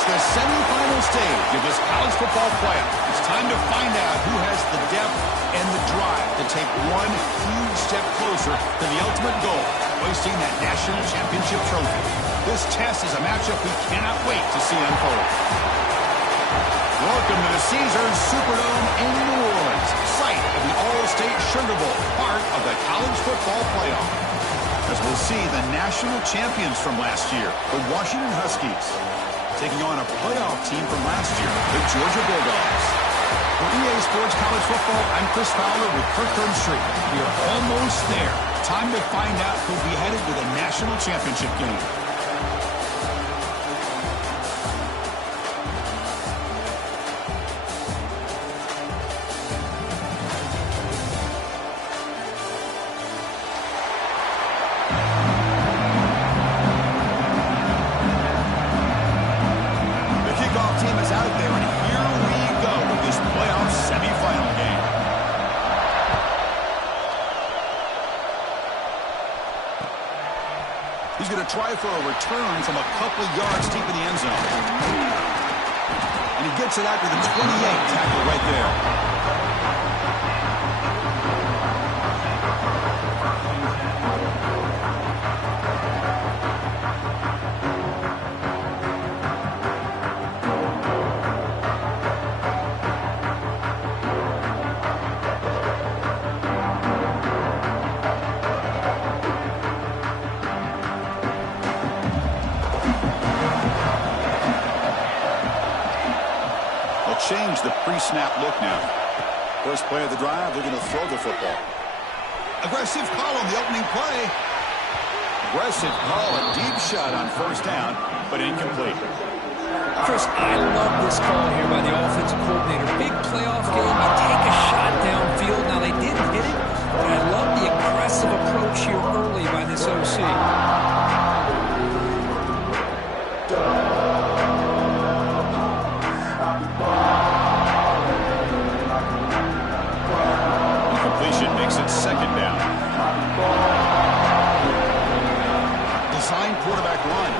It's the semifinal stage of this college football playoff. It's time to find out who has the depth and the drive to take one huge step closer to the ultimate goal, hoisting that national championship trophy. This test is a matchup we cannot wait to see unfold. Welcome to the Caesars Superdome in New Orleans, site of the All-State Sugar Bowl, part of the college football playoff. As we'll see the national champions from last year, the Washington Huskies, taking on a playoff team from last year, the Georgia Bulldogs. For EA Sports College Football, I'm Chris Fowler with Kirk Herbstreit. We are almost there. Time to find out who'll be headed to the national championship game. Try for a return from a couple yards deep in the end zone. And he gets it out to the 28, tackle right there. Change the pre-snap look now. First play of the drive, they're going to throw the football. Aggressive call on the opening play. Aggressive call, a deep shot on first down, but incomplete. Chris, I love this call here by the offensive coordinator. Big playoff game, you take a shot downfield. Now, they didn't hit it, but I love the aggressive approach here early by this OC. Makes it second down. Design quarterback run.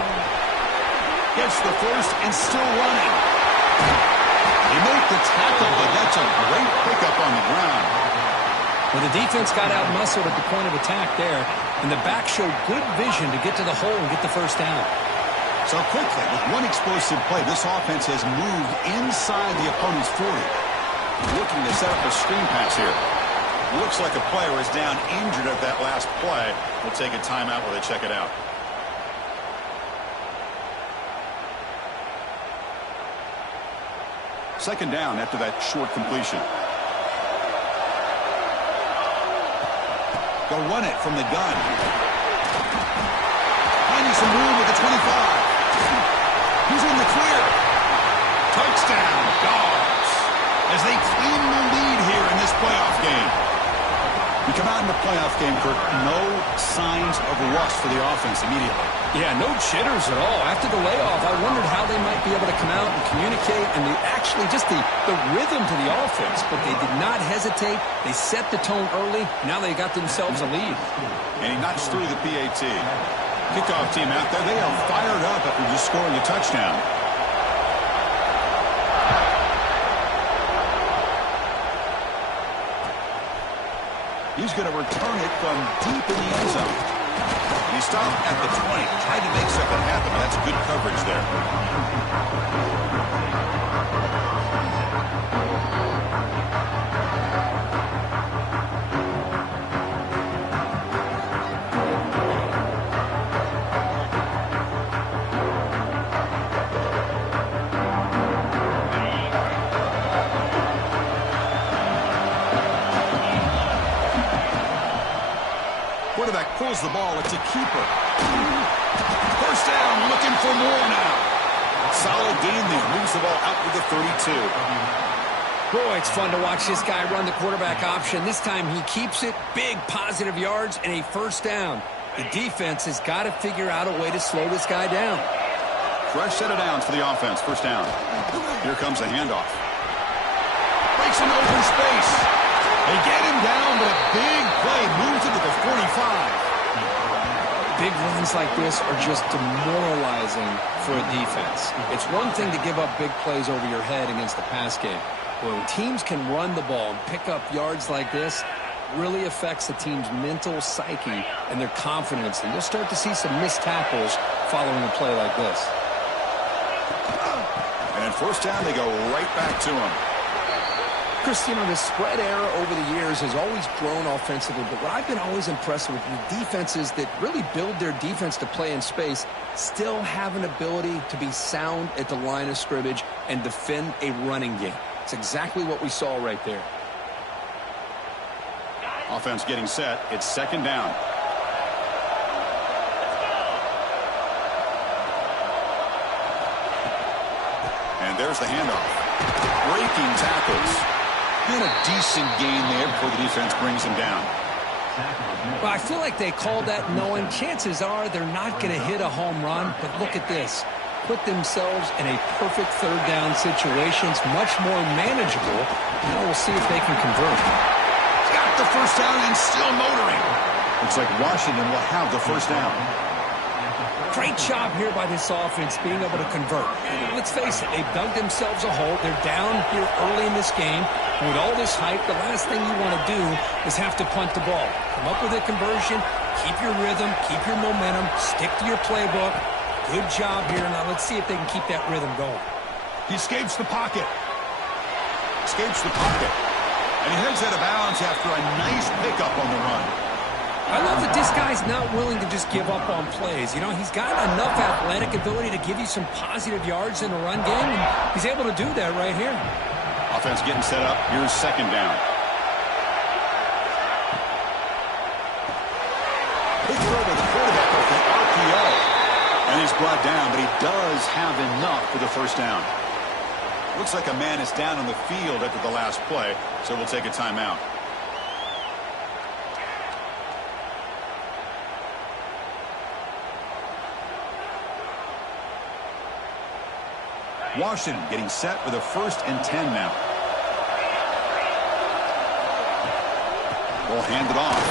Gets the first and still running. They make the tackle, but that's a great pickup on the ground. Well, the defense got out-muscled at the point of attack there, and the back showed good vision to get to the hole and get the first down. So quickly, with one explosive play, this offense has moved inside the opponent's 40. Looking to set up a screen pass here. Looks like a player is down injured at that last play. We'll take a timeout while they check it out. Second down after that short completion. They'll run it from the gun. Finding some room with the 25. He's in the clear. Touchdown, Dogs. As they claim the lead here in this playoff game. We come out in the playoff game, Kirk, no signs of rust for the offense immediately. Yeah, no jitters at all. After the layoff, I wondered how they might be able to come out and communicate and actually just the rhythm to the offense. But they did not hesitate. They set the tone early. Now they got themselves a lead. And he knocks through the PAT. Kickoff team out there, they are fired up after just scoring a touchdown. He's going to return it from deep in the end zone. And he stopped at the 20. Tried to make something happen, but that's good coverage there. Quarterback pulls the ball. It's a keeper. First down, looking for more now. Solid gain there. Moves the ball out to the 32. Boy, it's fun to watch this guy run the quarterback option. This time he keeps it. Big positive yards and a first down. The defense has got to figure out a way to slow this guy down. Fresh set of downs for the offense. First down. Here comes a handoff. Breaks into open space. They get him down, but a big play moves into the 45. Big runs Plays like this are just demoralizing for a defense. It's one thing to give up big plays over your head against the pass game. But when teams can run the ball and pick up yards like this, really affects the team's mental psyche and their confidence. And you'll start to see some missed tackles following a play like this. And at first down, they go right back to him. Chris, you know, the spread era over the years has always grown offensively, but what I've been always impressed with the defenses that really build their defense to play in space still have an ability to be sound at the line of scrimmage and defend a running game. It's exactly what we saw right there. Offense getting set. It's second down. And there's the handoff. Breaking tackles. And a decent gain there before the defense brings him down. Well, I feel like they called that knowing chances are they're not going to hit a home run, but look at this. Put themselves in a perfect third down situation. It's much more manageable. Now we'll see if they can convert. Got the first down and still motoring. Looks like Washington will have the first down. Great job here by this offense being able to convert. Let's face it, they've dug themselves a hole. They're down here early in this game. With all this hype, the last thing you want to do is have to punt the ball. Come up with a conversion, keep your rhythm, keep your momentum, stick to your playbook. Good job here. Now let's see if they can keep that rhythm going. He escapes the pocket. Escapes the pocket. And he heads out of bounds after a nice pickup on the run. I love that this guy's not willing to just give up on plays. You know, he's got enough athletic ability to give you some positive yards in a run game, and he's able to do that right here. Offense getting set up. Here's second down. Big throw to the quarterback with the RPO. And he's brought down, but he does have enough for the first down. Looks like a man is down on the field after the last play, so we'll take a timeout. Washington getting set with a 1st and 10 now. Ball handed off.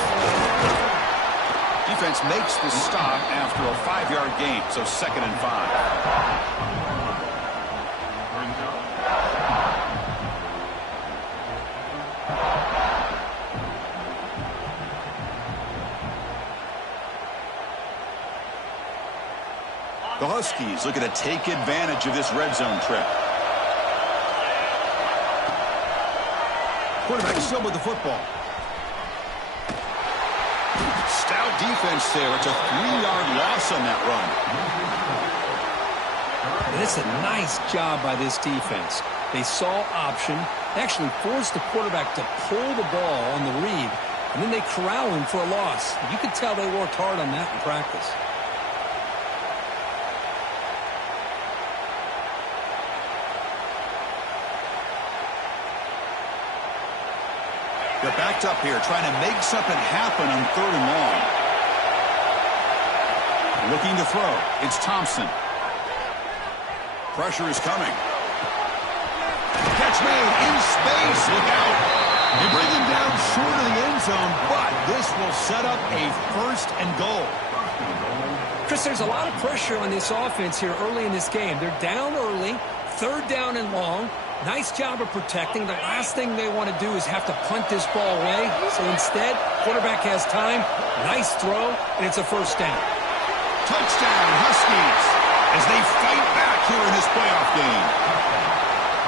Defense makes the stop after a 5-yard gain, so 2nd and 5. The Huskies looking to take advantage of this red zone trip. Quarterback still with the football. Stout defense there. It's a 3-yard loss on that run. And it's a nice job by this defense. They saw option, actually forced the quarterback to pull the ball on the read, and then they corral him for a loss. You could tell they worked hard on that in practice. They're backed up here, trying to make something happen on 3rd and long. Looking to throw. It's Thompson. Pressure is coming. Catch made in space. Look out. They bring him down short of the end zone, but this will set up a 1st and goal. Chris, there's a lot of pressure on this offense here early in this game. They're down early, 3rd down and long. Nice job of protecting. The last thing they want to do is have to punt this ball away. So instead, quarterback has time. Nice throw, and it's a 1st down. Touchdown, Huskies, as they fight back here in this playoff game.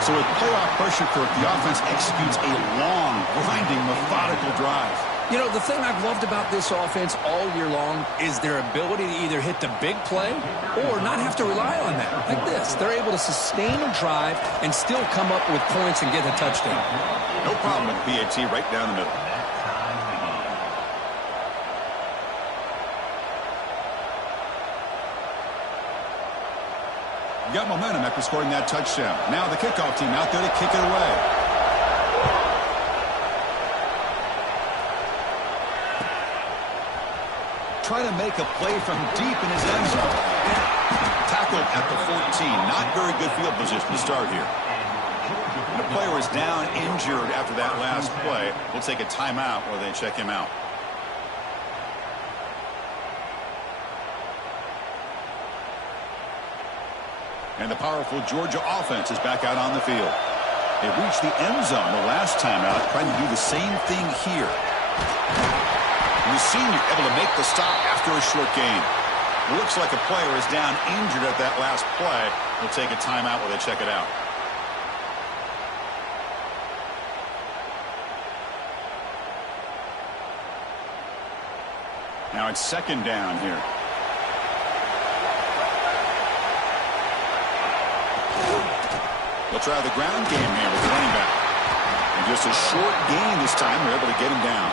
So with playoff pressure, Kirk, the offense executes a long, grinding, methodical drive. You know, the thing I've loved about this offense all year long is their ability to either hit the big play or not have to rely on that. Like this, they're able to sustain a drive and still come up with points and get a touchdown. No problem with PAT right down the middle. Got momentum after scoring that touchdown. Now the kickoff team out there to kick it away. Trying to make a play from deep in his end zone. Tackled at the 14. Not very good field position to start here. And the player is down injured after that last play. We'll take a timeout while they check him out. And the powerful Georgia offense is back out on the field. They reached the end zone the last time out, trying to do the same thing here. And the senior able to make the stop after a short gain. It looks like a player is down injured at that last play. We'll take a timeout while they check it out. Now it's second down here. They'll try the ground game here with the running back. And just a short gain this time. They're able to get him down.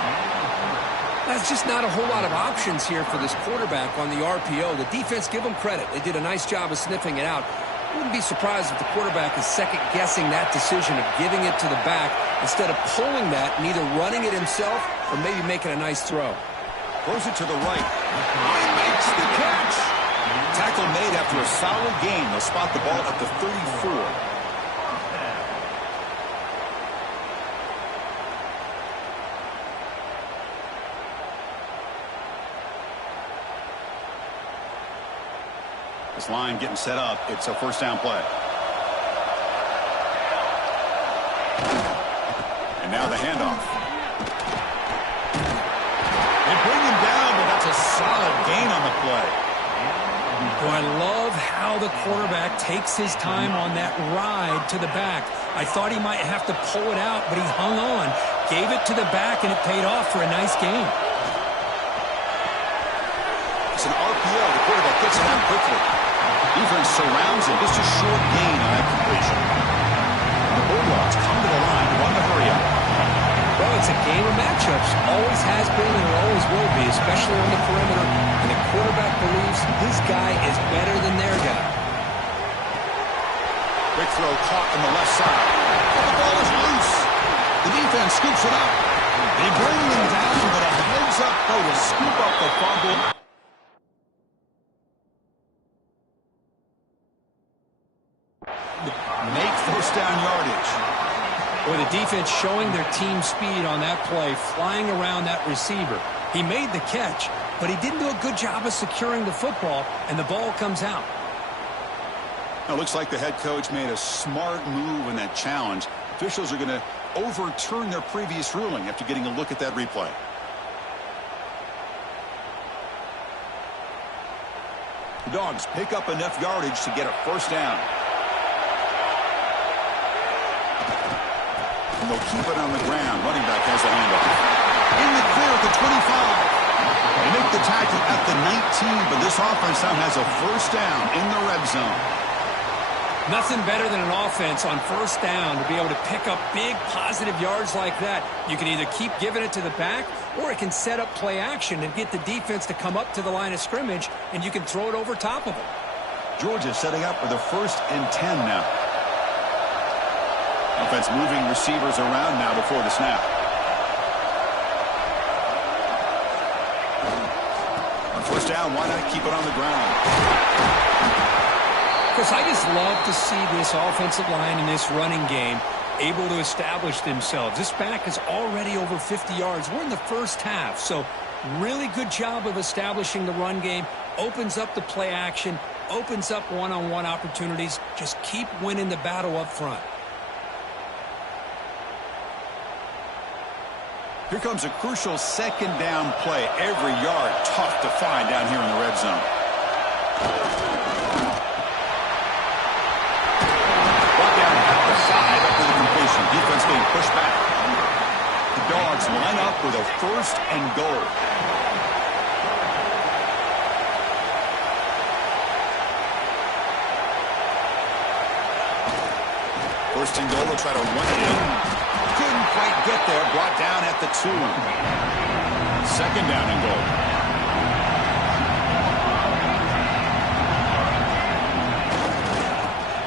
That's just not a whole lot of options here for this quarterback on the RPO. The defense, give them credit. They did a nice job of sniffing it out. Wouldn't be surprised if the quarterback is second-guessing that decision of giving it to the back instead of pulling that and either running it himself or maybe making a nice throw. Throws it to the right. He makes the catch. Tackle made after a solid gain. They'll spot the ball at the 34. This line getting set up. It's a first down play. And now the handoff. They bring him down, but that's a solid gain on the play. Boy, I love how the quarterback takes his time on that ride to the back. I thought he might have to pull it out, but he hung on, gave it to the back, and it paid off for a nice gain. It's an RPO. The quarterback gets it out quickly. Defense surrounds him. Just a short gain on that completion. The Bulldogs come to the line to run the hurry up. Well, it's a game of matchups. Always has been and it always will be, especially on the perimeter. And the quarterback believes his guy is better than their guy. Quick throw caught on the left side. The ball is loose. The defense scoops it up. They bring him down, but a heads-up throw to scoop up the fumble. Make first down yardage. Boy, the defense showing their team speed on that play, flying around that receiver. He made the catch, but he didn't do a good job of securing the football, and the ball comes out. Now, it looks like the head coach made a smart move in that challenge. Officials are going to overturn their previous ruling after getting a look at that replay. The Dogs pick up enough yardage to get a first down. And they'll keep it on the ground. Running back has the handoff. In the clear at the 25. They make the tackle at the 19, but this offense now has a first down in the red zone. Nothing better than an offense on first down to be able to pick up big positive yards like that. You can either keep giving it to the back, or it can set up play action and get the defense to come up to the line of scrimmage, and you can throw it over top of them. Georgia setting up for the 1st and 10 now. Offense moving receivers around now before the snap. On first down, why not keep it on the ground? Chris, I just love to see this offensive line in this running game able to establish themselves. This back is already over 50 yards. We're in the first half, so really good job of establishing the run game. Opens up the play action, opens up one-on-one opportunities. Just keep winning the battle up front. Here comes a crucial second down play. Every yard tough to find down here in the red zone. Brought down at the side up to the completion. Defense getting pushed back. The Dogs line up with a 1st and goal. First and goal, they'll try to run it in. Couldn't quite get there. Brought down at the 2. Second down and goal.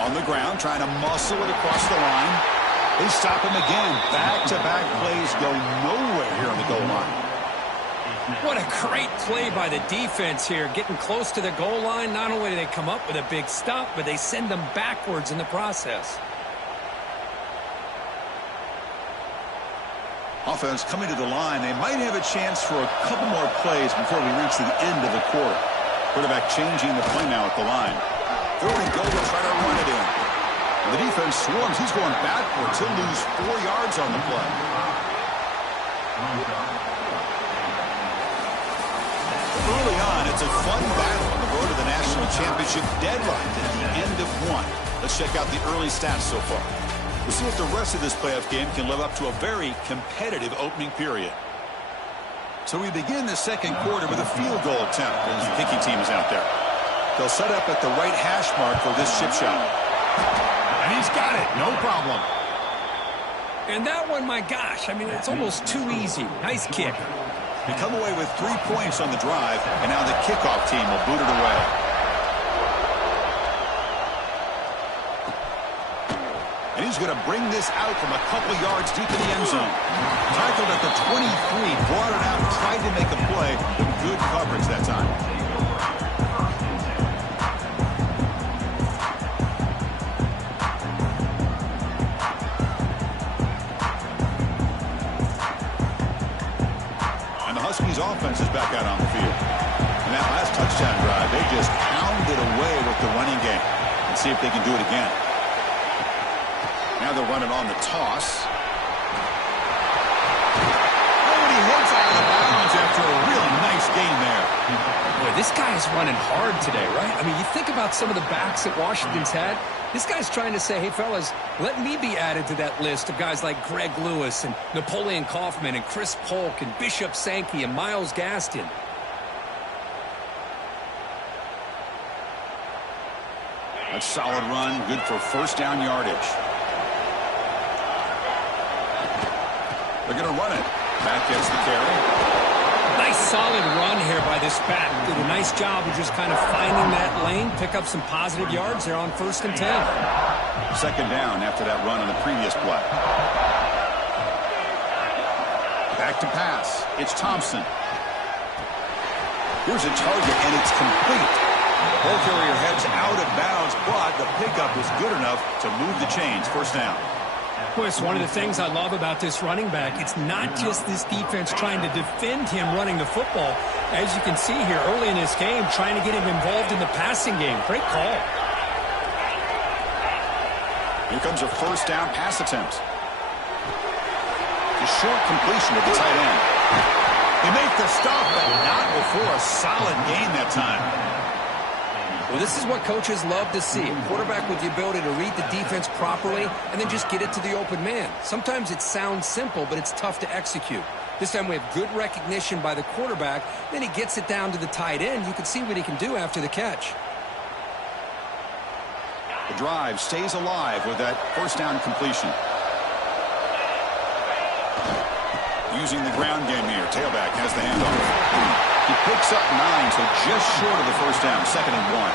On the ground, trying to muscle it across the line. They stop him again. Back-to-back plays go nowhere here on the goal line. What a great play by the defense here. Getting close to the goal line, not only do they come up with a big stop, but they send them backwards in the process. Offense coming to the line. They might have a chance for a couple more plays before we reach the end of the quarter. Quarterback changing the play now at the line. Third and goal to try to run it in. And the defense swarms. He's going backwards. He'll lose 4 yards on the play. Early on, it's a fun battle on the road to the national championship deadline at the end of one. Let's check out the early stats so far. We'll see if the rest of this playoff game can live up to a very competitive opening period. So we begin the second quarter with a field goal attempt as the kicking team is out there. They'll set up at the right hash mark for this chip shot. And he's got it. No problem. And that one, my gosh, I mean, it's almost too easy. Nice kick. They come away with 3 points on the drive, and now the kickoff team will boot it away. And he's going to bring this out from a couple yards deep in the end zone. Tackled at the 23, brought it out, tried to make a play, but good coverage that time. And the Huskies offense is back out on the field. And that last touchdown drive, they just pounded away with the running game. Let's see if they can do it again. Now they're running on the toss. Nobody hits out of bounds after a really nice gain there. Boy, this guy is running hard today, right? I mean, you think about some of the backs that Washington's had. This guy's trying to say, hey, fellas, let me be added to that list of guys like Greg Lewis and Napoleon Kaufman and Chris Polk and Bishop Sankey and Myles Gaston. A solid run, good for first down yardage. They're going to run it. Back gets the carry. Nice solid run here by this back. Did a nice job of just kind of finding that lane, pick up some positive yards there on 1st and 10. Second down after that run on the previous play. Back to pass. It's Thompson. Here's a target, and it's complete. Ball carrier heads out of bounds, but the pickup was good enough to move the chains. First down. Boy, it's one of the things I love about this running back. It's not just this defense trying to defend him running the football. As you can see here early in this game, trying to get him involved in the passing game. Great call. Here comes a first down pass attempt. A short completion to the tight end. They make the stop, but not before a solid gain that time. Well, this is what coaches love to see. A quarterback with the ability to read the defense properly and then just get it to the open man. Sometimes it sounds simple, but it's tough to execute. This time we have good recognition by the quarterback. Then he gets it down to the tight end. You can see what he can do after the catch. The drive stays alive with that first down completion. Using the ground game here. Tailback has the handoff. He picks up 9, so just short of the first down. 2nd and 1.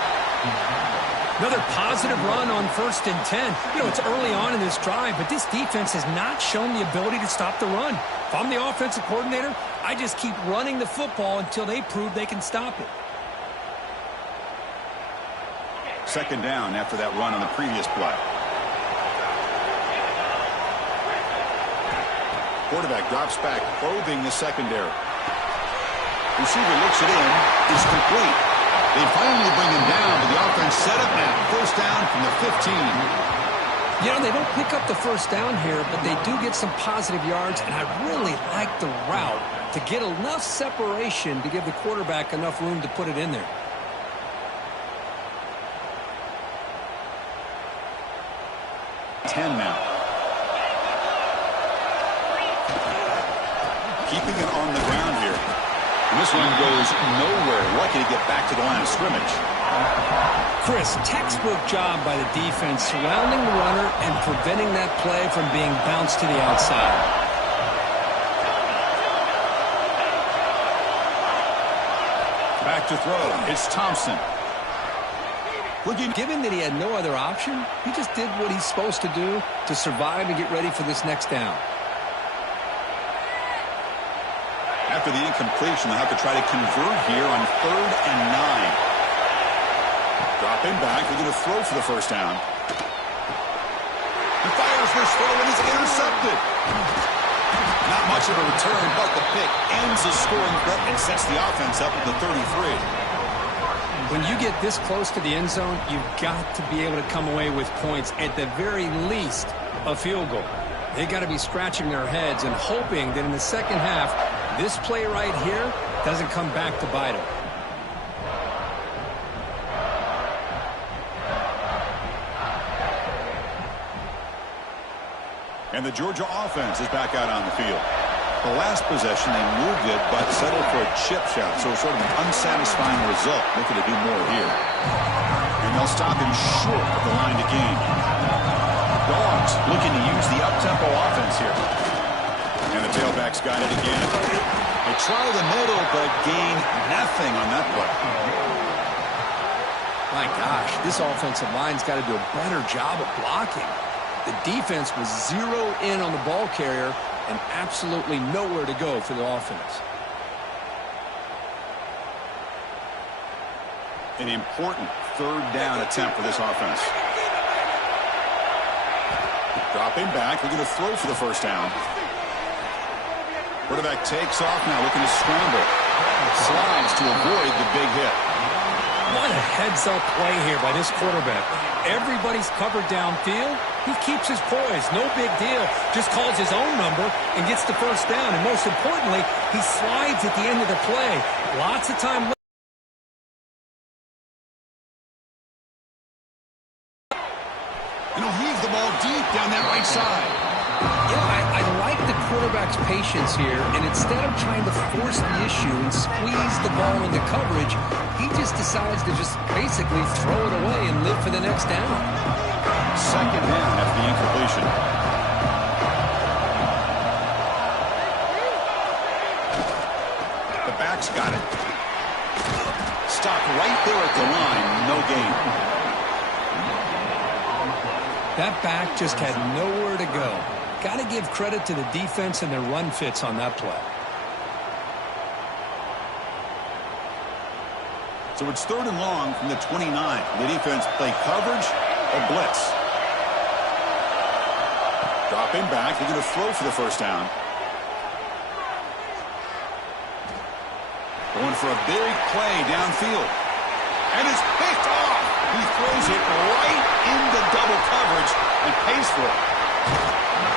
Another positive run on 1st and 10. You know, it's early on in this drive, but this defense has not shown the ability to stop the run. If I'm the offensive coordinator, I just keep running the football until they prove they can stop it. 2nd down after that run on the previous play. Quarterback drops back, probing the secondary. Receiver looks it in. It's complete. They finally bring him down, but the offense set up now. First down from the 15. You know, they don't pick up the first down here, but they do get some positive yards, and I really like the route to get enough separation to give the quarterback enough room to put it in there. Now. Keeping it on the ground here. And this one goes nowhere. Lucky to get back to the line of scrimmage. Chris, textbook job by the defense surrounding the runner and preventing that play from being bounced to the outside. Back to throw. It's Thompson. Given that he had no other option, he just did what he's supposed to do to survive and get ready for this next down. After the incompletion, they'll have to try to convert here on 3rd and 9. Dropping back, they're going to throw for the first down. He fires this throw and it's intercepted. Not much of a return, but the pick ends the scoring threat and sets the offense up at the 33. When you get this close to the end zone, you've got to be able to come away with points, at the very least, a field goal. They got to be scratching their heads and hoping that in the second half, this play right here doesn't come back to bite them. And the Georgia offense is back out on the field. The last possession, they moved it, but settled for a chip shot, so sort of an unsatisfying result. Looking to do more here. And they'll stop him short of the line to gain. Dogs looking to use the up-tempo offense here. And the tailback's got it again. They try the middle, but gain nothing on that play. My gosh, this offensive line's got to do a better job of blocking. The defense was zero in on the ball carrier and absolutely nowhere to go for the offense. An important third down attempt for this offense. Dropping back, looking to throw for the first down. Quarterback takes off now, looking to scramble. Slides to avoid the big hit. What a heads-up play here by this quarterback. Everybody's covered downfield. He keeps his poise. No big deal. Just calls his own number and gets the first down. And most importantly, he slides at the end of the play. Lots of time left. And he'll heave the ball deep down that right side. Yeah, I like the quarterback's patience here, and instead of trying to force the issue and squeeze the ball into coverage, he just decides to just basically throw it away and live for the next down. Second down after the incompletion. The back's got it. Stopped right there at the line, no gain. That back just had nowhere to go. Got to give credit to the defense and their run fits on that play. So it's third and long from the 29. The defense play coverage or blitz. Dropping back, they're going to throw for the first down. Going for a big play downfield. And it's picked off. He throws it right into double coverage and pays for it.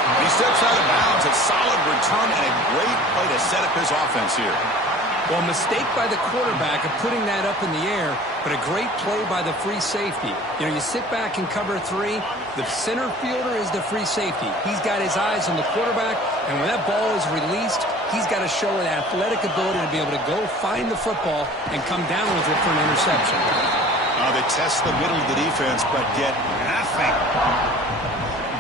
He steps out of bounds. A solid return and a great play to set up his offense here. Well, mistake by the quarterback of putting that up in the air, but a great play by the free safety. You know, you sit back and cover three. The center fielder is the free safety. He's got his eyes on the quarterback, and when that ball is released, he's got to show an athletic ability to be able to go find the football and come down with it for an interception. They test the middle of the defense, but get nothing.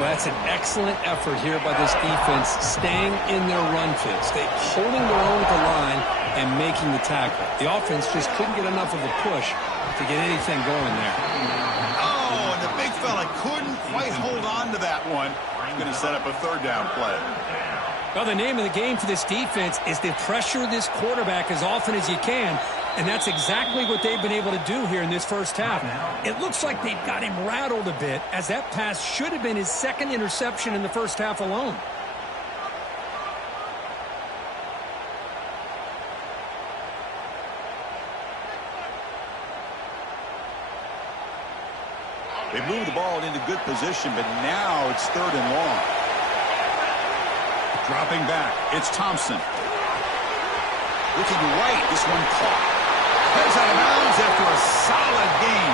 But that's an excellent effort here by this defense, staying in their run fits. They're holding their own at the line and making the tackle. The offense just couldn't get enough of a push to get anything going there. Oh, and the big fella couldn't quite hold on to that one. He's going to set up a third down play. Well, the name of the game for this defense is to pressure this quarterback as often as you can, and that's exactly what they've been able to do here in this first half. It looks like they've got him rattled a bit, as that pass should have been his second interception in the first half alone. They moved the ball into good position, but now it's third and long. Dropping back, it's Thompson. Looking right, this one caught. Heads out of bounds after a solid game.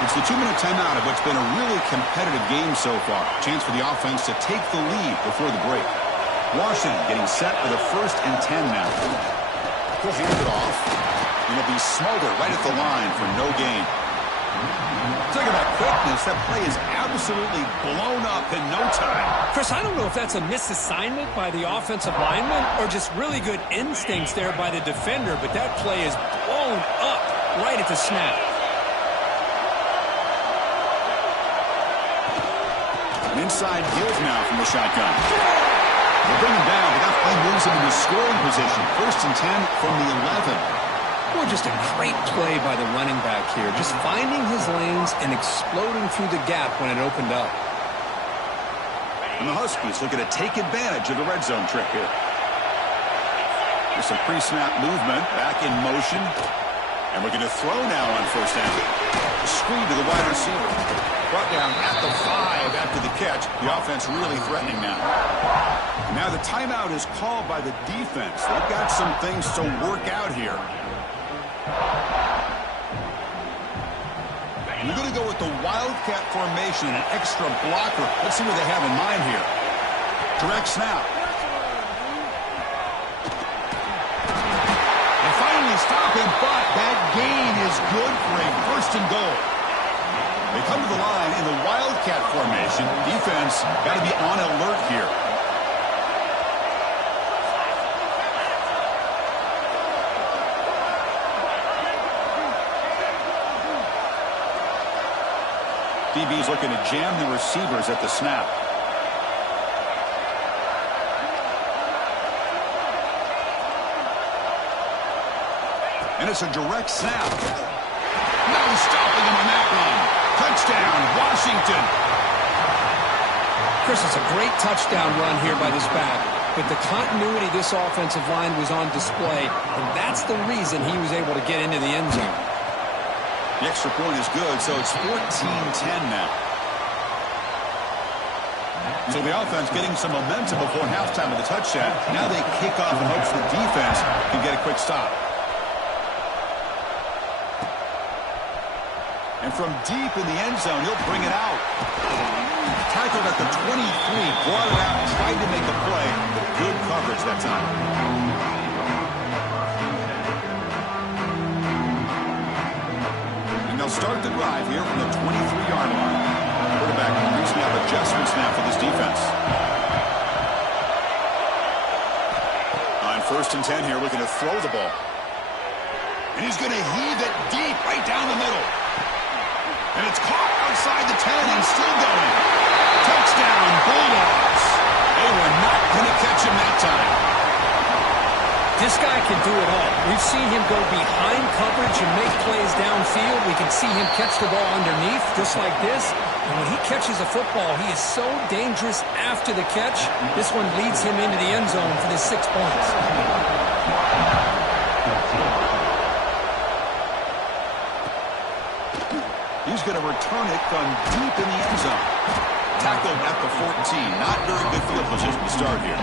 It's the 2-minute timeout of what's been a really competitive game so far. Chance for the offense to take the lead before the break. Washington getting set for the 1st and 10 now. He'll hand it off. And it'll be Smolder right at the line for no gain. Talking about quickness, that play is absolutely blown up in no time. Chris, I don't know if that's a misassignment by the offensive lineman or just really good instincts there by the defender, but that play is blown up right at the snap. An inside give now from the shotgun. They'll bring him down, but that play moves him into scoring position. 1st and 10 from the 11. Well, just a great play by the running back here. Just finding his lanes and exploding through the gap when it opened up. And the Huskies looking to take advantage of the red zone trick here. There's some pre-snap movement, back in motion. And we're going to throw now on first down. Screen to the wide receiver. Brought down at the 5 after the catch. The offense really threatening now. And now the timeout is called by the defense. They've got some things to work out here. And we're going to go with the Wildcat formation, an extra blocker. Let's see what they have in mind here. Direct snap. They finally stop him, but that gain is good for a first and goal. They come to the line in the Wildcat formation. Defense got to be on alert here. DB's looking to jam the receivers at the snap. And it's a direct snap. No stopping him on that run. Touchdown, Washington. Chris, it's a great touchdown run here by this back. But the continuity of this offensive line was on display, and that's the reason he was able to get into the end zone. The extra point is good, so it's 14-10 now. So the offense getting some momentum before halftime with the touchdown. Now they kick off in hopes the defense can get a quick stop. And from deep in the end zone, he'll bring it out. Tackled at the 23, brought it out, tried to make a play, but good coverage that time. Start the drive here from the 23-yard line. Quarterback using up adjustments now for this defense. On first and 10 here, looking to throw the ball. And he's going to heave it deep right down the middle. And it's caught outside the 10 and still going. Touchdown, Bulldogs. They were not going to catch him that time. This guy can do it all. We've seen him go behind coverage and make plays downfield. We can see him catch the ball underneath, just like this. And when he catches a football, he is so dangerous after the catch. This one leads him into the end zone for the 6 points. He's going to return it from deep in the end zone. Tackled at the 14. Not very good field position to start here.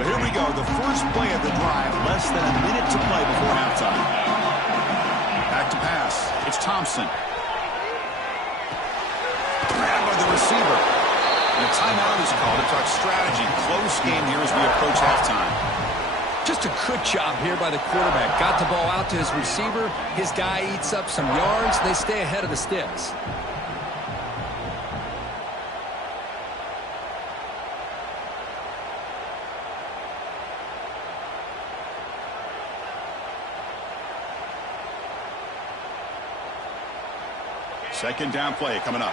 So here we go, the first play of the drive, less than a minute to play before halftime. Back to pass. It's Thompson. Grabbed by the receiver. And a timeout is called to talk strategy. Close game here as we approach halftime. Just a good job here by the quarterback. Got the ball out to his receiver. His guy eats up some yards. They stay ahead of the sticks. Second down play coming up.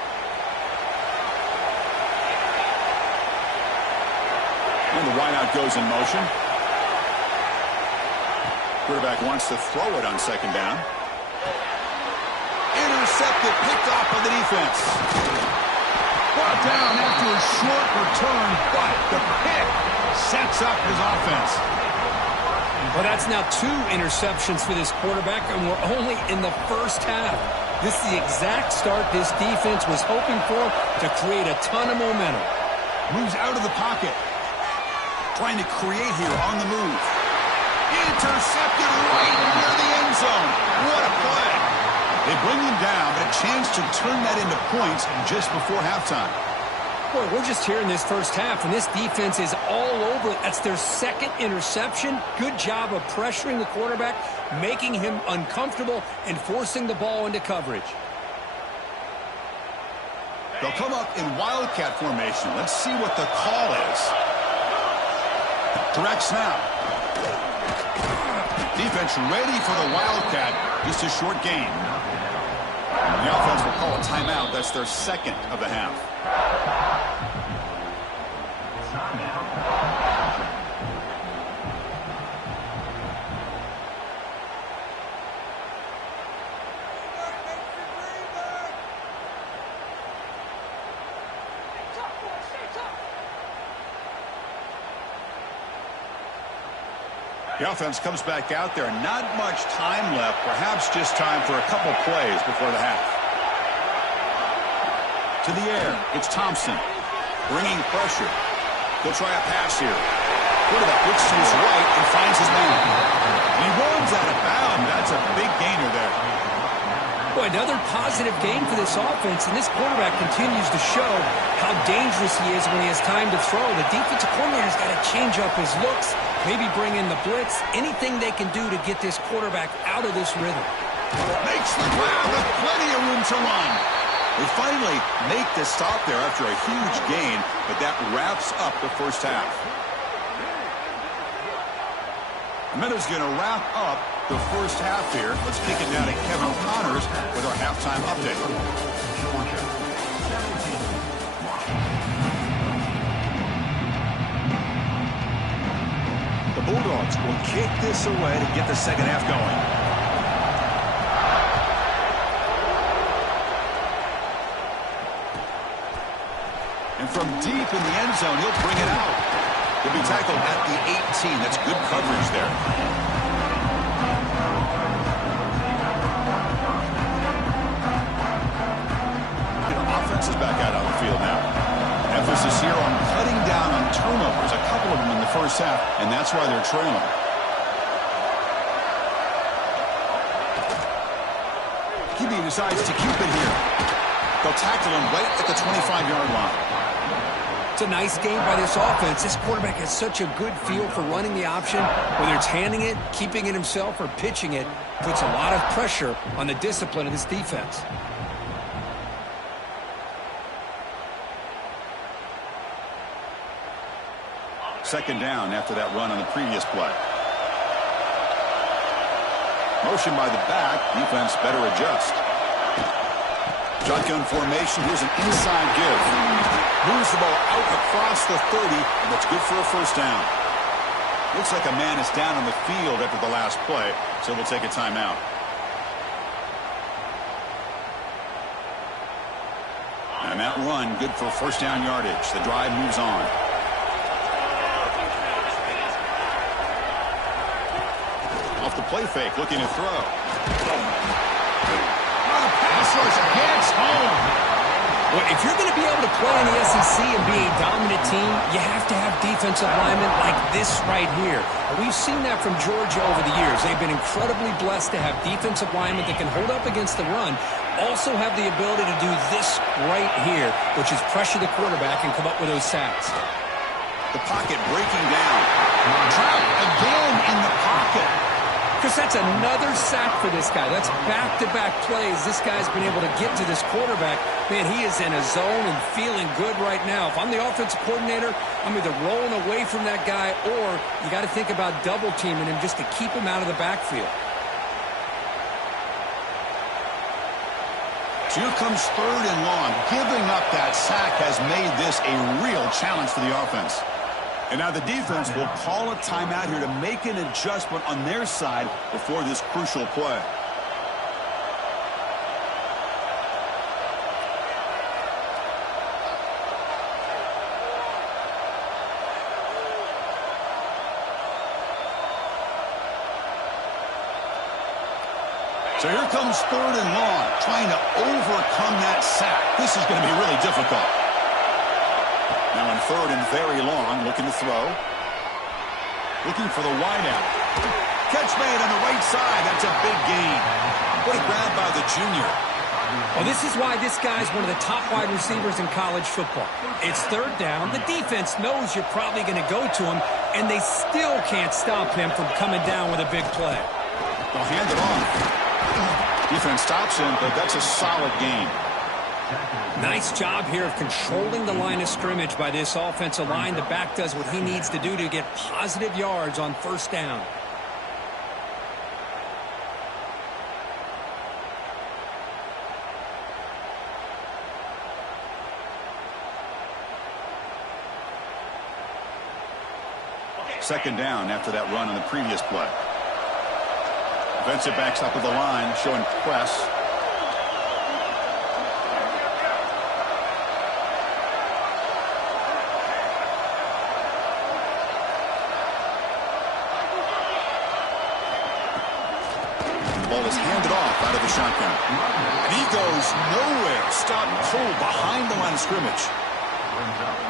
And the wideout goes in motion. Quarterback wants to throw it on second down. Intercepted, picked off by the defense. Brought down after a short return, but the pick sets up his offense. Well, that's now 2 interceptions for this quarterback, and we're only in the first half. This is the exact start this defense was hoping for to create a ton of momentum. Moves out of the pocket. Trying to create here on the move. Intercepted right near the end zone. What a play. They bring him down, but a chance to turn that into points just before halftime. Boy, we're just here in this first half, and this defense is all over it. That's their second interception. Good job of pressuring the quarterback, making him uncomfortable, and forcing the ball into coverage. They'll come up in Wildcat formation. Let's see what the call is. Direct snap. Defense ready for the Wildcat. Just a short gain. The offense will call a timeout. That's their second of the half. The offense comes back out there. Not much time left. Perhaps just time for a couple plays before the half. To the air. It's Thompson. Bringing pressure. He'll try a pass here. Quarterback looks to his right and finds his man. He runs out of bounds. That's a big gainer there. Boy, another positive game for this offense, and this quarterback continues to show how dangerous he is when he has time to throw. The defensive coordinator's got to change up his looks, maybe bring in the blitz, anything they can do to get this quarterback out of this rhythm. Makes the grab with plenty of room to run. They finally make the stop there after a huge gain, but that wraps up the first half. Meadows going to wrap up the first half here. Let's kick it down to Kevin Connors with our halftime update. The Bulldogs will kick this away to get the second half going. And from deep in the end zone, he'll bring it out. He'll be tackled at the 18. That's good coverage there. Offense is back out on the field now. Emphasis here on cutting down on turnovers, a couple of them in the first half, and that's why they're trailing. QB decides to keep it here. They'll tackle him right at the 25-yard line. It's a nice game by this offense. This quarterback has such a good feel for running the option. Whether it's handing it, keeping it himself, or pitching it, puts a lot of pressure on the discipline of this defense. Second down after that run on the previous play. Motion by the back. Defense better adjust. Shotgun formation. Here's an inside give. Moves the ball out across the 30, and that's good for a first down. Looks like a man is down on the field after the last play, so we'll take a timeout. And that run, good for first down yardage. The drive moves on. Off the play fake, looking to throw. The pass rush gets home. Well, if you're going to be able to play in the SEC and be a dominant team, you have to have defensive linemen like this right here. We've seen that from Georgia over the years. They've been incredibly blessed to have defensive linemen that can hold up against the run, also have the ability to do this right here, which is pressure the quarterback and come up with those sacks. The pocket breaking down. Trapped again in the pocket. Because that's another sack for this guy. That's back-to-back plays. This guy's been able to get to this quarterback. Man, he is in a zone and feeling good right now. If I'm the offensive coordinator, I'm either rolling away from that guy or you got to think about double-teaming him just to keep him out of the backfield. So here comes third and long. Giving up that sack has made this a real challenge for the offense. And now the defense will call a timeout here to make an adjustment on their side before this crucial play. So here comes third and long, trying to overcome that sack. This is going to be really difficult. Now on third and very long, looking to throw. Looking for the wideout. Catch made on the right side. That's a big gain. What a grab by the junior. Well, this is why this guy's one of the top wide receivers in college football. It's third down. The defense knows you're probably going to go to him, and they still can't stop him from coming down with a big play. They'll hand it off. Defense stops him, but that's a solid gain. Nice job here of controlling the line of scrimmage by this offensive line. The back does what he needs to do to get positive yards on first down. Second down after that run on the previous play. Defensive backs up of the line, showing press. is handed off out of the shotgun. And he goes nowhere. Stopped cold behind the line of scrimmage.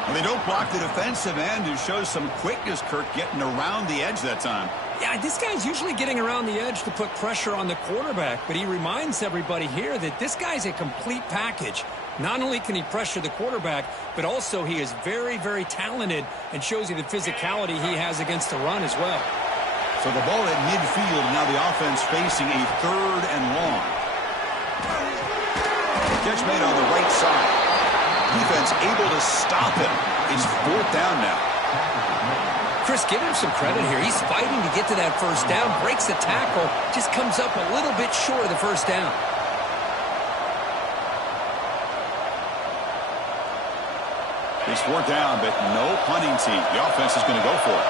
And they don't block the defensive end, who shows some quickness, Kirk, getting around the edge that time. Yeah, this guy's usually getting around the edge to put pressure on the quarterback, but he reminds everybody here that this guy's a complete package. Not only can he pressure the quarterback, but also he is very, very talented and shows you the physicality he has against the run as well. So the ball at midfield, now the offense facing a 3rd and long. Catch made on the right side. Defense able to stop him. It's 4th down now. Chris, give him some credit here. He's fighting to get to that first down, breaks the tackle, just comes up a little bit short of the first down. It's 4th down, but no punting team. The offense is going to go for it.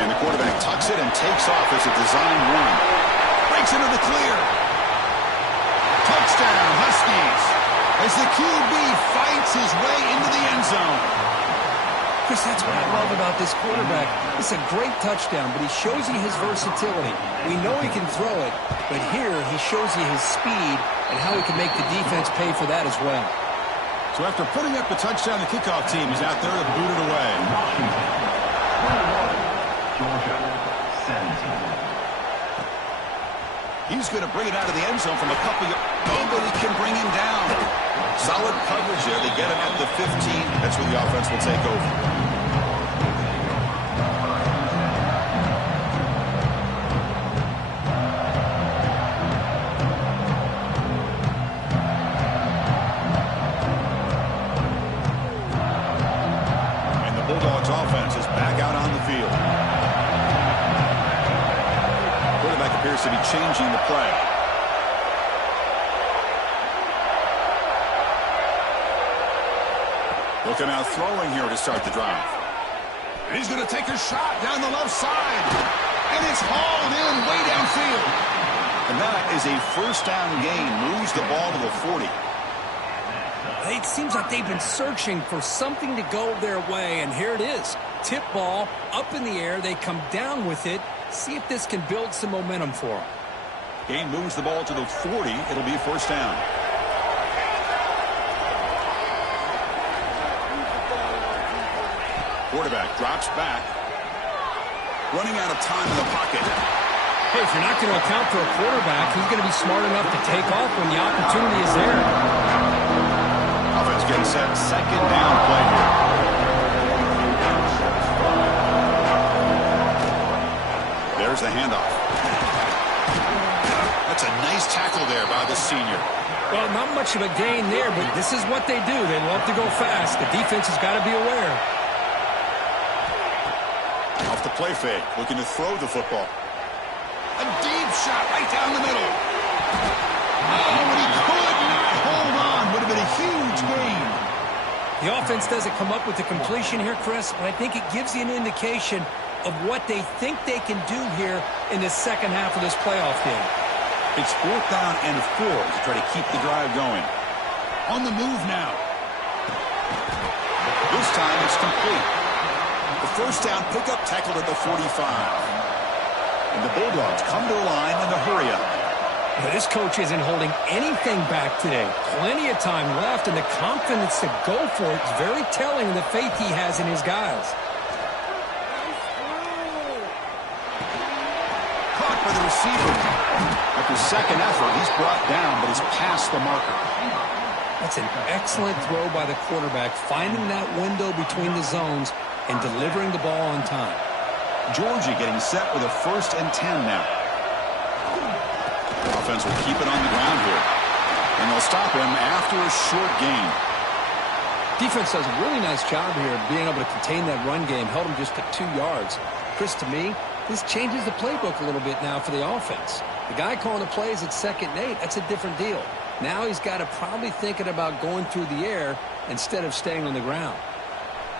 And the quarterback tucks it and takes off as a design run. Breaks into the clear. Touchdown, Huskies, as the QB fights his way into the end zone. Chris, that's what I love about this quarterback. It's a great touchdown, but he shows you his versatility. We know he can throw it, but here he shows you his speed and how he can make the defense pay for that as well. So after putting up the touchdown, the kickoff team is out there to boot it away. He's going to bring it out of the end zone from a couple of... Nobody can bring him down. Solid coverage there. They get him at the 15. That's where the offense will take over. And the Bulldogs offense is back out on the field. Quarterback appears to be changing the play. Looking out throwing here to start the drive. And he's going to take a shot down the left side. And it's hauled in way downfield. And that is a 1st down gain. Moves the ball to the 40. It seems like they've been searching for something to go their way, and here it is. Tip ball up in the air. They come down with it. See if this can build some momentum for them. Gain moves the ball to the 40. It'll be 1st down. Quarterback drops back. Running out of time in the pocket. Hey, if you're not going to account for a quarterback, he's going to be smart enough to take off when the opportunity is there. Offense getting set. 2nd down play here. There's the handoff. That's a nice tackle there by the senior. Well, not much of a gain there, but this is what they do. They love to go fast. The defense has got to be aware. Off the play fake, looking to throw the football. A deep shot right down the middle. Oh, and he could not hold on. Would have been a huge gain. The offense doesn't come up with the completion here, Chris, but I think it gives you an indication of what they think they can do here in the second half of this playoff game. It's 4th down and 4 to try to keep the drive going. On the move now. This time it's complete. The 1st down pickup tackled at the 45. And the Bulldogs come to the line in a hurry up. Now, this coach isn't holding anything back today. Plenty of time left, and the confidence to go for it is very telling of the faith he has in his guys. Caught by the receiver. After second effort, he's brought down, but he's past the marker. That's an excellent throw by the quarterback, finding that window between the zones and delivering the ball on time. Georgia getting set with a 1st and 10 now. Offense will keep it on the ground here. And they'll stop him after a short gain. Defense does a really nice job here of being able to contain that run game. Held him just at 2 yards. Chris, to me, this changes the playbook a little bit now for the offense. The guy calling the plays at 2nd and 8, that's a different deal. Now he's got to probably thinking about going through the air instead of staying on the ground.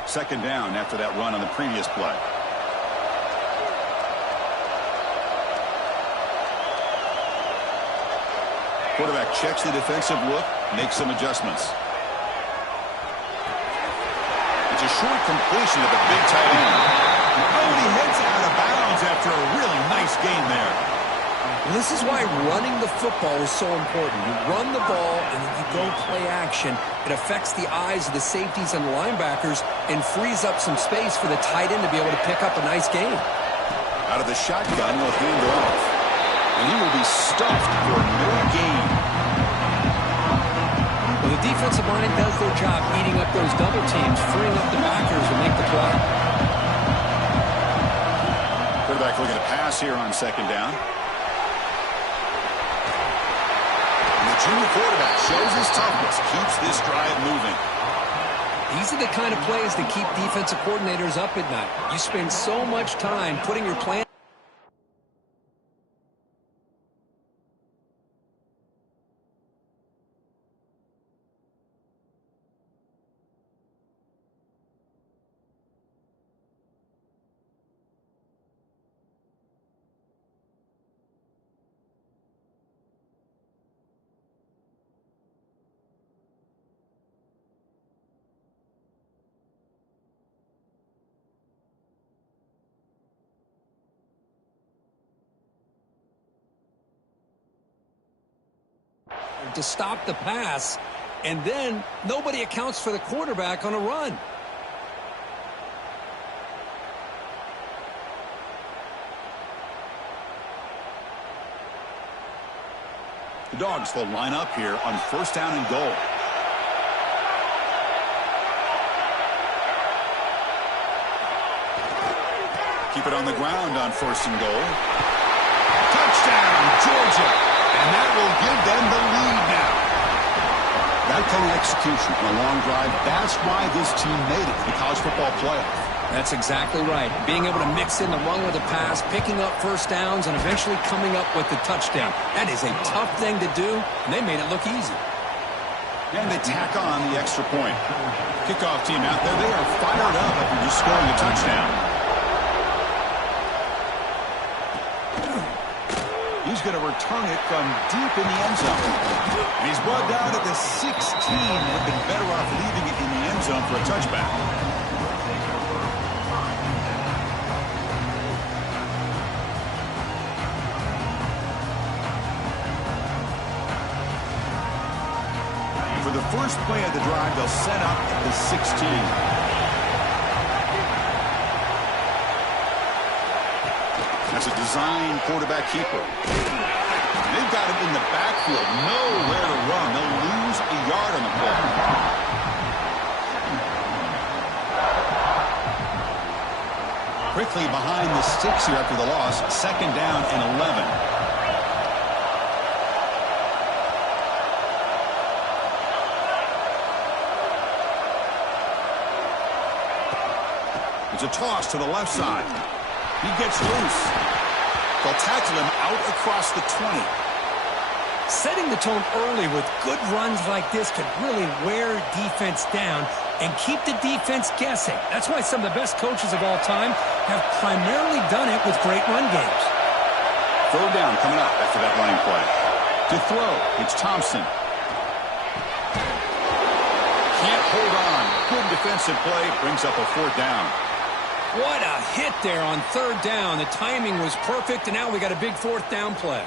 2nd down after that run on the previous play. Quarterback checks the defensive look, makes some adjustments. It's a short completion to the big tight end. Oh, and he heads out of bounds yards after a really nice gain there. This is why running the football is so important. You run the ball, and then you go play action. It affects the eyes of the safeties and the linebackers and frees up some space for the tight end to be able to pick up a nice gain. Out of the shotgun, will hand it off. And he will be stuffed for no gain. Well, the defensive line does their job eating up those double teams, freeing up the backers to make the play. Quarterback looking to pass here on second down. Junior quarterback shows his toughness, keeps this drive moving. These are the kind of plays that keep defensive coordinators up at night. You spend so much time putting your plan. To stop the pass, and then nobody accounts for the quarterback on a run. The Dogs will line up here on first down and goal. Keep it on the ground on first and goal. Touchdown, Georgia! And that will give them the lead now. That kind of execution on a long drive, that's why this team made it to the college football playoff. That's exactly right. Being able to mix in the run with the pass, picking up first downs, and eventually coming up with the touchdown. That is a tough thing to do, and they made it look easy. And they tack on the extra point. Kickoff team out there, they are fired up after just scoring a touchdown. He's going to return it from deep in the end zone. And he's brought down at the 16. Would have been better off leaving it in the end zone for a touchback. For the first play of the drive, they'll set up at the 16. That's a design quarterback keeper. They've got him in the backfield. Nowhere to run. They'll lose a yard on the play. Quickly behind the sticks here after the loss. Second down and 11. It's a toss to the left side. He gets loose. They'll tackle him out across the 20. Setting the tone early with good runs like this can really wear defense down and keep the defense guessing. That's why some of the best coaches of all time have primarily done it with great run games. Third down coming up after that running play. To throw, it's Thompson. Can't hold on. Good defensive play. Brings up a fourth down. What a hit there on third down. The timing was perfect, and now we got a big fourth down play.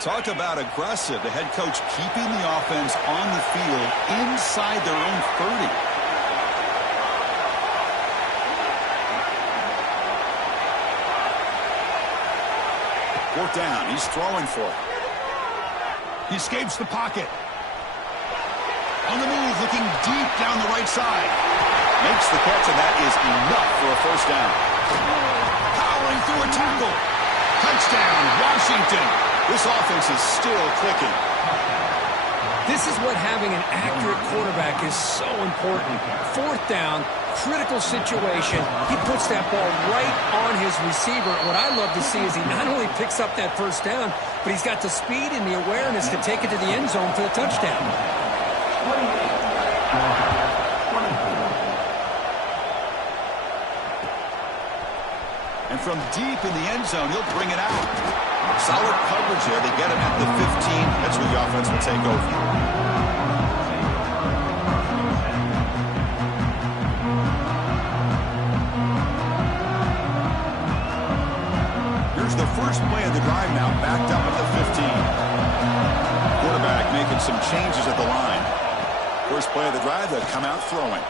Talk about aggressive. The head coach keeping the offense on the field inside their own 30. Fourth down. He's throwing for it. He escapes the pocket. On the move, looking deep down the right side. Makes the catch, and that is enough for a first down. Powering through a tackle. Touchdown, Washington. This offense is still clicking. This is what having an accurate quarterback is so important. Fourth down, critical situation. He puts that ball right on his receiver. What I love to see is he not only picks up that first down, but he's got the speed and the awareness to take it to the end zone for the touchdown. And from deep in the end zone, he'll bring it out. Solid coverage there. They get him at the 15. That's where the offense will take over. Here's the first play of the drive now, backed up at the 15. Quarterback making some changes at the line. First play of the drive, they'll come out throwing.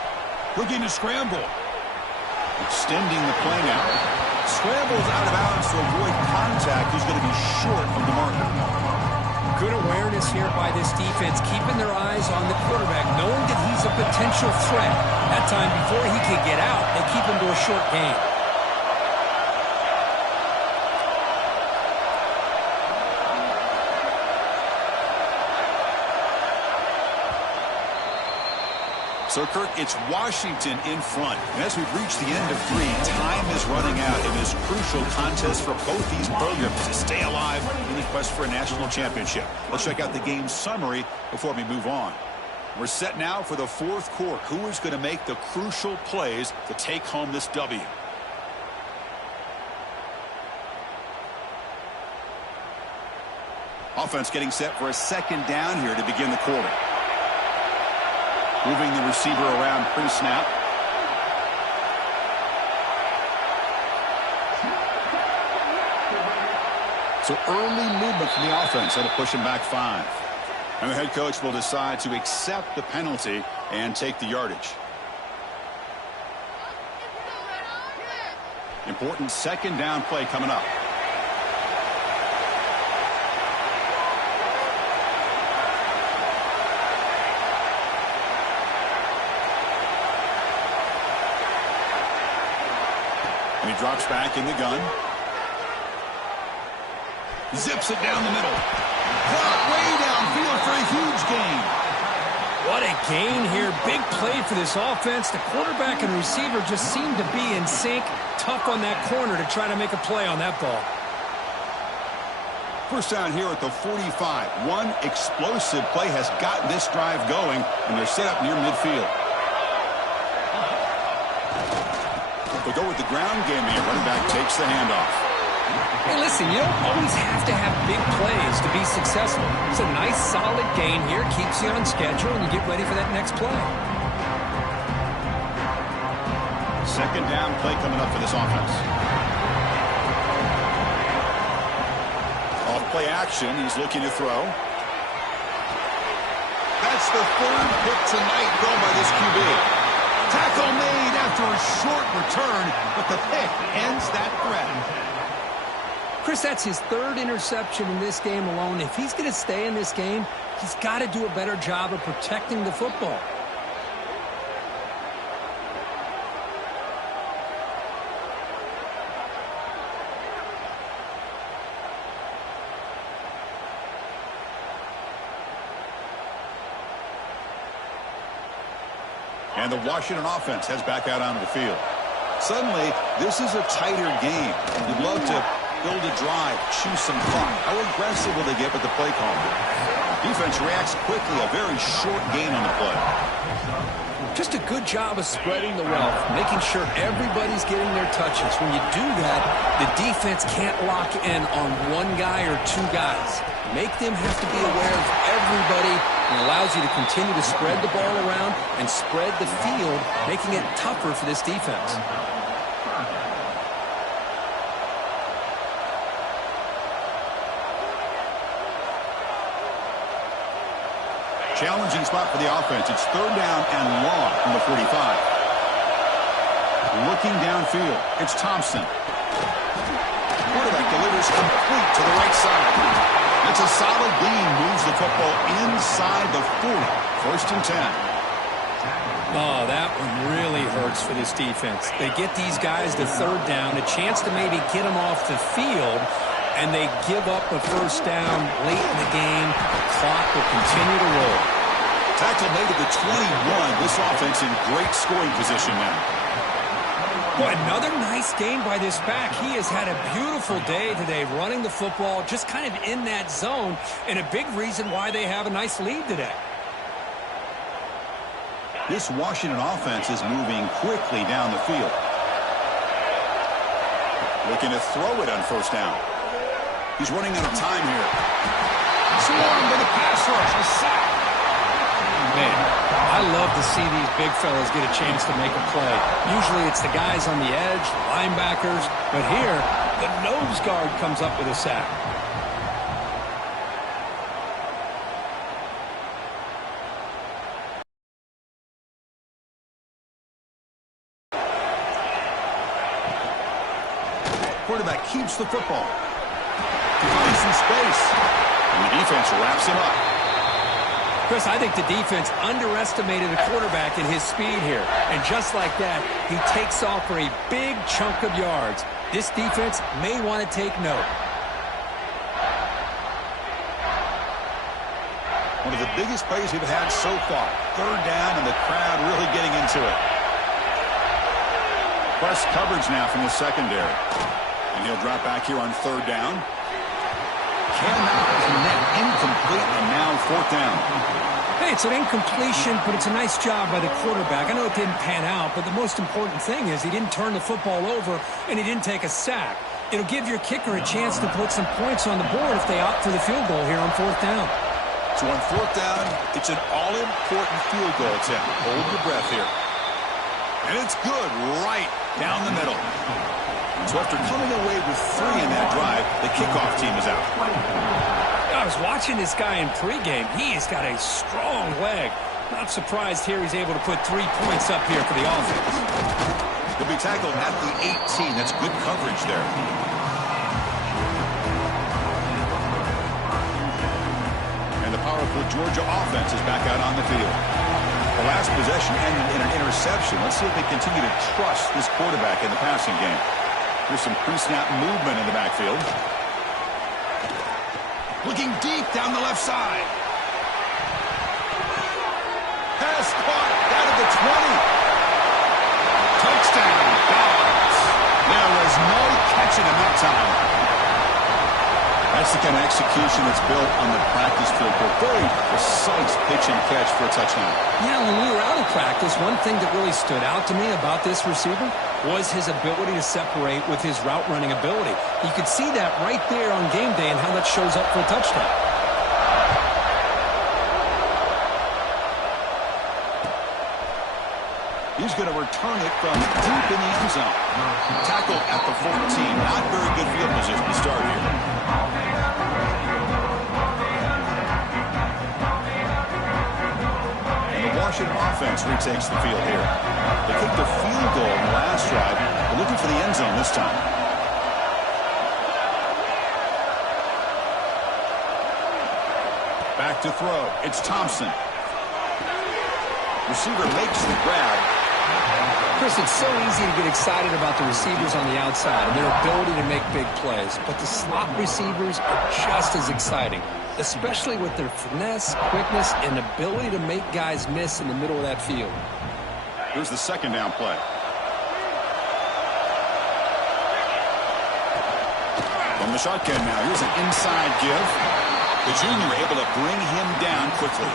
Looking to scramble. Extending the play now. Scrambles out of bounds to avoid contact. He's going to be short of the marker. Good awareness here by this defense, keeping their eyes on the quarterback, knowing that he's a potential threat. That time, before he can get out, they keep him to a short gain. So, Kirk, it's Washington in front. And as we've reached the end of 3, time is running out in this crucial contest for both these programs to stay alive in the quest for a national championship. Let's check out the game summary before we move on. We're set now for the 4th quarter. Who is going to make the crucial plays to take home this W? Offense getting set for a 2nd down here to begin the quarter. Moving the receiver around pre-snap. So early movement from the offense. That'll push him back 5. And the head coach will decide to accept the penalty and take the yardage. Important 2nd down play coming up. And he drops back in the gun. Zips it down the middle. Caught way downfield for a huge gain. What a gain here. Big play for this offense. The quarterback and receiver just seem to be in sync. Tough on that corner to try to make a play on that ball. First down here at the 45. One explosive play has got this drive going, and they're set up near midfield. They'll go with the ground game here. Running back takes the handoff. Hey, listen, you don't always have to have big plays to be successful. It's a nice, solid gain here. Keeps you on schedule, and you get ready for that next play. 2nd down play coming up for this offense. Off play action. He's looking to throw. That's the 3rd pick tonight thrown by this QB. Tackle made after a short return, but the pick ends that threat. Chris, that's his 3rd interception in this game alone. If he's going to stay in this game, he's got to do a better job of protecting the football. And the Washington offense heads back out onto the field. Suddenly, this is a tighter game. You'd love to build a drive, choose some clock. How aggressive will they get with the play call? Defense reacts quickly. A very short gain on the play. Just a good job of spreading the wealth, making sure everybody's getting their touches. When you do that, the defense can't lock in on one guy or 2 guys. Make them have to be aware of everybody, and allows you to continue to spread the ball around and spread the field, making it tougher for this defense. Challenging spot for the offense. It's 3rd down and long from the 45. Looking downfield, it's Thompson. Quarterback delivers complete to the right side. That's a solid gain. Moves the football inside the 40. 1st and 10. Oh, that one really hurts for this defense. They get these guys to 3rd down, a chance to maybe get them off the field, and they give up a 1st down late in the game. The clock will continue to roll. Tackle made at the 21. This offense in great scoring position now. Boy, another nice game by this back. He has had a beautiful day today running the football, just kind of in that zone, and a big reason why they have a nice lead today. This Washington offense is moving quickly down the field. Looking to throw it on first down. He's running out of time here. Swarmed by the pass rush. A sack. Man, I love to see these big fellas get a chance to make a play. Usually it's the guys on the edge, the linebackers, but here, the nose guard comes up with a sack. Quarterback keeps the football. He finds some space. And the defense wraps him up. Chris, I think the defense underestimated the quarterback in his speed here. And just like that, he takes off for a big chunk of yards. This defense may want to take note. One of the biggest plays we've had so far. Third down and the crowd really getting into it. Press coverage now from the secondary. And he'll drop back here on third down. Cannot connect. Incomplete, and now fourth down. Hey, it's an incompletion, but it's a nice job by the quarterback. I know it didn't pan out, but the most important thing is he didn't turn the football over and he didn't take a sack. It'll give your kicker a chance to put some points on the board if they opt for the field goal here on fourth down. So on fourth down, it's an all-important field goal attempt. Hold your breath here. And it's good right down the middle. So after coming away with 3 in that drive, the kickoff team is out. I was watching this guy in pregame. He's got a strong leg. Not surprised here he's able to put 3 points up here for the offense. He'll be tackled at the 18. That's good coverage there. And the powerful Georgia offense is back out on the field. The last possession ended in an interception. Let's see if they continue to trust this quarterback in the passing game. There's some pre-snap movement in the backfield. Looking deep down the left side. Pass caught down to the 20. Touchdown, Dogs. There was no catching him that time. That's the kind of execution that's built on the practice field. A very precise pitch and catch for a touchdown. Yeah, when we were out of practice, one thing that really stood out to me about this receiver was his ability to separate with his route running ability. You could see that right there on game day and how that shows up for a touchdown. He's going to return it from deep in the end zone. Tackled at the 14. Not very good field position to start here. Washington offense retakes the field here. They kicked a field goal in the last drive. They're looking for the end zone this time. Back to throw. It's Thompson. Receiver makes the grab. Chris, it's so easy to get excited about the receivers on the outside and their ability to make big plays, but the slot receivers are just as exciting, especially with their finesse, quickness, and ability to make guys miss in the middle of that field. Here's the second down play. From the shotgun now, here's an inside give. The junior able to bring him down quickly.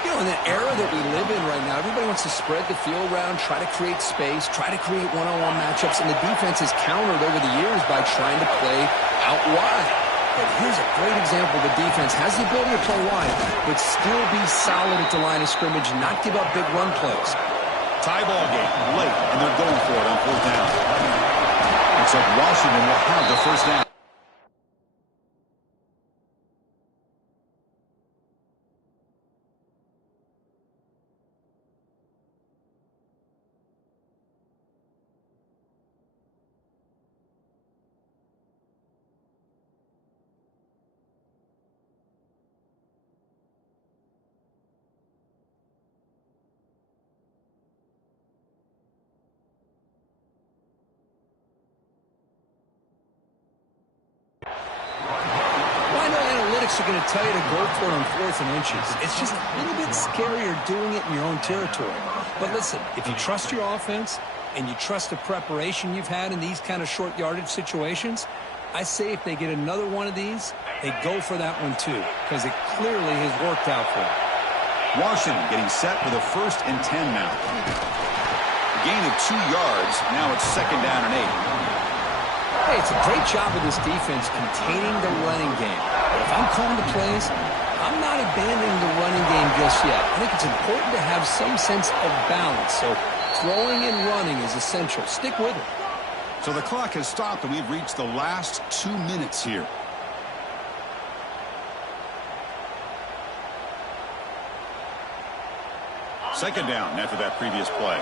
You know, in the era that we live in right now, everybody wants to spread the field around, try to create space, try to create one-on-one matchups, and the defense has countered over the years by trying to play out wide. But here's a great example. The defense has the ability to play wide, but still be solid at the line of scrimmage and not give up big run plays. Tie ball game late, and they're going for it on fourth down. Looks like Washington will have the first down. Are going to tell you to go for it on 4th and inches. It's just a little bit scarier doing it in your own territory. But listen, if you trust your offense and you trust the preparation you've had in these kind of short yardage situations, I say if they get another one of these, they go for that one too, because it clearly has worked out for them. Washington getting set for the 1st and 10 now. A gain of 2 yards. Now it's 2nd down and 8. Hey, it's a great job of this defense containing the running game. But if I'm calling the plays, I'm not abandoning the running game just yet. I think it's important to have some sense of balance. So throwing and running is essential. Stick with it. So the clock has stopped, and we've reached the last 2 minutes here. Second down after that previous play.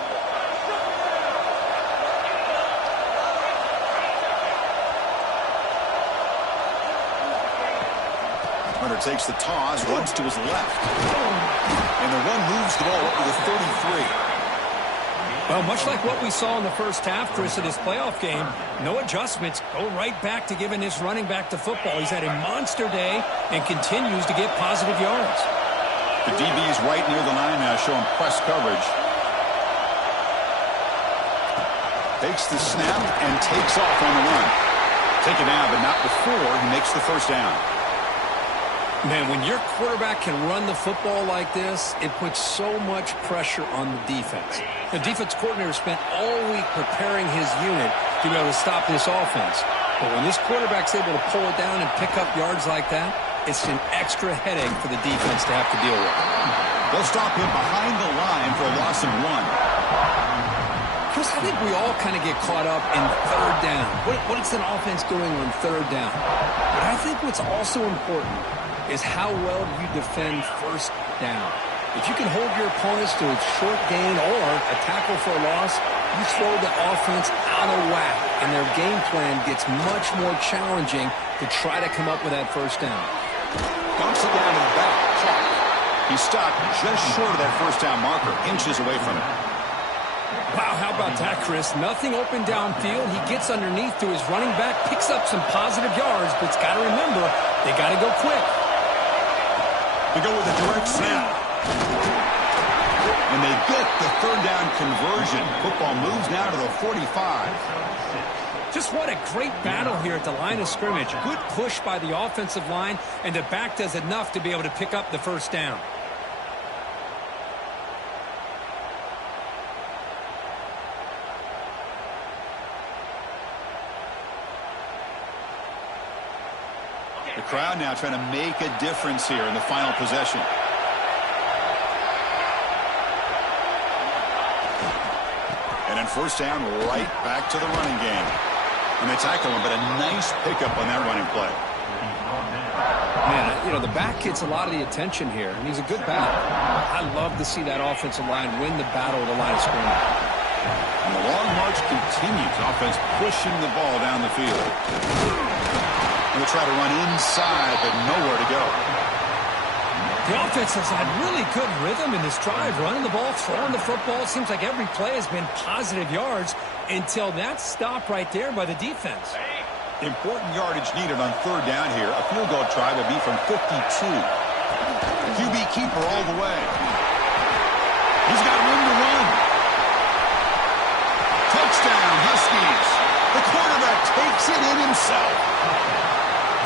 Hunter takes the toss, runs to his left. And the run moves the ball up to the 33. Well, much like what we saw in the first half, Chris, of this playoff game, no adjustments. Go right back to giving this running back the football. He's had a monster day and continues to get positive yards. The DB's right near the line now, showing press coverage. Takes the snap and takes off on the run. Taken down, but not before he makes the first down. Man, when your quarterback can run the football like this, it puts so much pressure on the defense. The defense coordinator spent all week preparing his unit to be able to stop this offense. But when this quarterback's able to pull it down and pick up yards like that, it's an extra headache for the defense to have to deal with. They'll stop him behind the line for a loss of 1. Chris, I think we all kind of get caught up in third down. What is an offense doing on third down? But I think what's also important is how well you defend first down. If you can hold your opponents to a short gain or a tackle for a loss, you throw the offense out of whack, and their game plan gets much more challenging to try to come up with that first down. Dumps it down to the back. He's stopped just short of that first down marker, inches away from it. Wow, how about that, Chris? Nothing open downfield. He gets underneath to his running back, picks up some positive yards, but it's got to remember, they got to go quick. They go with a direct snap. And they get the third down conversion. Football moves now to the 45. Just what a great battle here at the line of scrimmage. Good push by the offensive line, and the back does enough to be able to pick up the first down. The crowd now trying to make a difference here in the final possession. And then first down, right back to the running game. And they tackle him, but a nice pickup on that running play. Man, you know, the back gets a lot of the attention here, and he's a good back. I love to see that offensive line win the battle of the line of scrimmage. And the long march continues. Offense pushing the ball down the field. They'll try to run inside, but nowhere to go. The offense has had really good rhythm in this drive, running the ball, throwing the football. It seems like every play has been positive yards until that stop right there by the defense. Important yardage needed on third down here. A field goal try will be from 52. QB keeper all the way. He's got room to run. Touchdown, Huskies. The quarterback takes it in himself.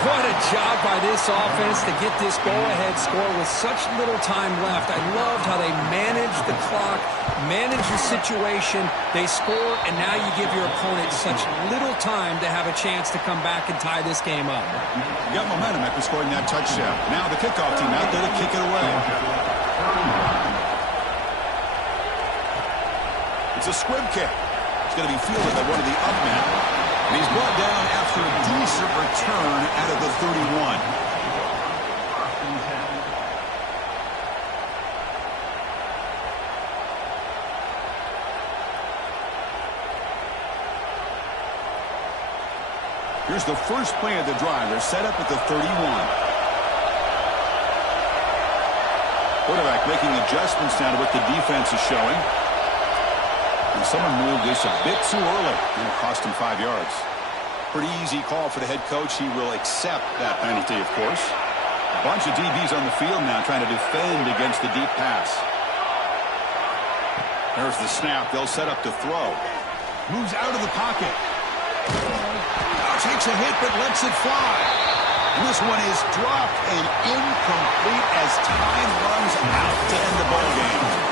What a job by this offense to get this go-ahead score with such little time left. I loved how they managed the clock, managed the situation. They score, and now you give your opponent such little time to have a chance to come back and tie this game up. You got momentum after scoring that touchdown. Now the kickoff team out there to kick it away. It's a squib kick. It's going to be fielded by one of the up men. And he's brought down after a decent return out of the 31. Here's the first play of the drive. They're set up at the 31. Quarterback making adjustments now to what the defense is showing. And someone moved this a bit too early, and it cost him 5 yards. Pretty easy call for the head coach. He will accept that penalty, of course. A bunch of DBs on the field now trying to defend against the deep pass. There's the snap. They'll set up to throw. Moves out of the pocket. Now takes a hit, but lets it fly. And this one is dropped and incomplete as time runs out to end the ball game.